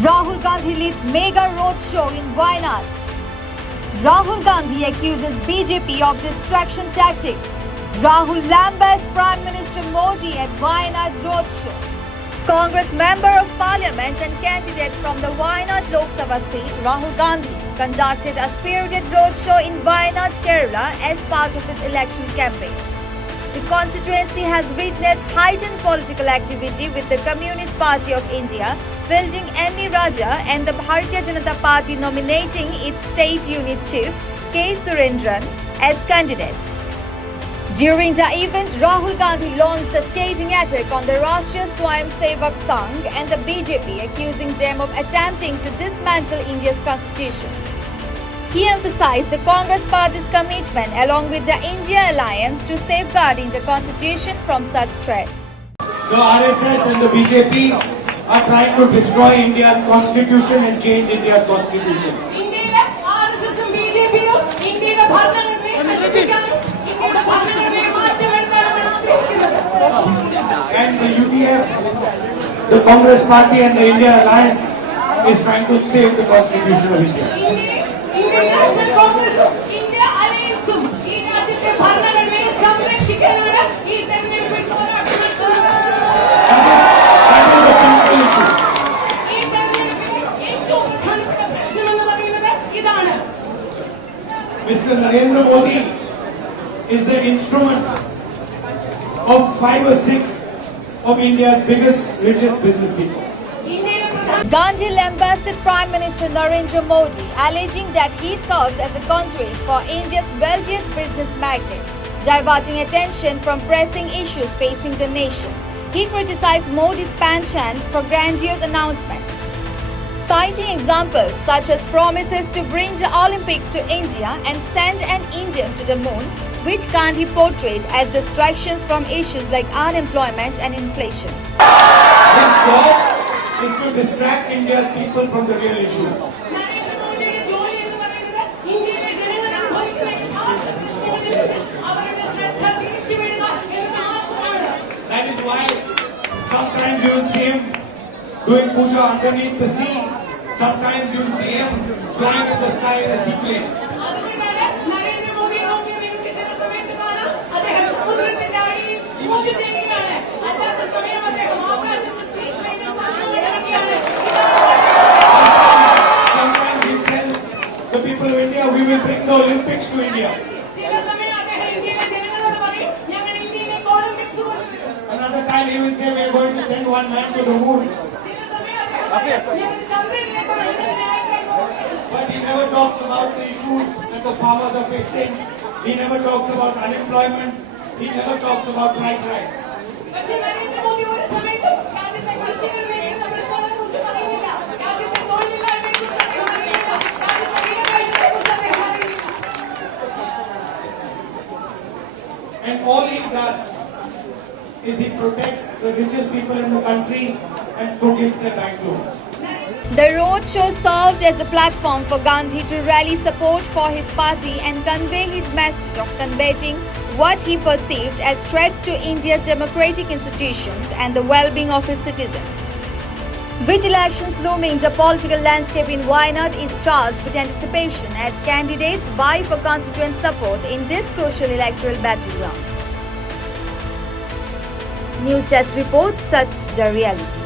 Rahul Gandhi leads mega roadshow in Wayanad. Rahul Gandhi accuses BJP of distraction tactics. Rahul lambasts Prime Minister Modi at Wayanad roadshow. Congress Member of Parliament and candidate from the Wayanad Lok Sabha seat, Rahul Gandhi, conducted a spirited roadshow in Wayanad, Kerala as part of his election campaign. The constituency has witnessed heightened political activity with the Communist Party of India fielding M.E. Raja and the Bharatiya Janata Party nominating its state unit chief K. Surendran as candidates. During the event, Rahul Gandhi launched a scathing attack on the Rashtriya Swayam Sevak Sangh and the BJP, accusing them of attempting to dismantle India's constitution. He emphasized the Congress Party's commitment along with the India Alliance to safeguarding the constitution from such threats. The RSS and the BJP are trying to destroy India's constitution and change India's constitution. And the UDF, the Congress Party and the India Alliance is trying to save the constitution of India. National Congress of India Alliance ഈ രാജ്യത്തെ ഭരണഘടനയെ സംരക്ഷിക്കാനാണ് ഈ തെരഞ്ഞെടുപ്പിൽ പോരാട്ടം ഈ തെരഞ്ഞെടുപ്പിൽ ഏറ്റവും പ്രധാനപ്പെട്ട പ്രശ്നമെന്ന് പറയുന്നത് ഇതാണ്. Mr. Narendra Modi is the instrument of 5 or 6 of India's biggest, richest business people. Gandhi lambasted Prime Minister Narendra Modi, alleging that he serves as a conduit for India's wealthiest business magnates, diverting attention from pressing issues facing the nation. He criticized Modi's penchant for grandiose announcements, citing examples such as promises to bring the Olympics to India and send an Indian to the moon, which Gandhi portrayed as distractions from issues like unemployment and inflation. His job is to distract India's people from the real issues. That is why sometimes you will see him doing puja underneath the sea. Sometimes you will see him flying in the sky in a seaplane. The people of India, we will bring the Olympics to India. Another time he will say we are going to send one man to the moon. But he never talks about the issues that the farmers are facing. He never talks about unemployment. He never talks about price rise. And all he does is he protects the richest people in the country and forgives their bank loans. The roadshow served as the platform for Gandhi to rally support for his party and convey his message of combating what he perceived as threats to India's democratic institutions and the well-being of his citizens. With elections looming, the political landscape in Wayanad is charged with anticipation as candidates vie for constituent support in this crucial electoral battleground. News Desk reports such the reality.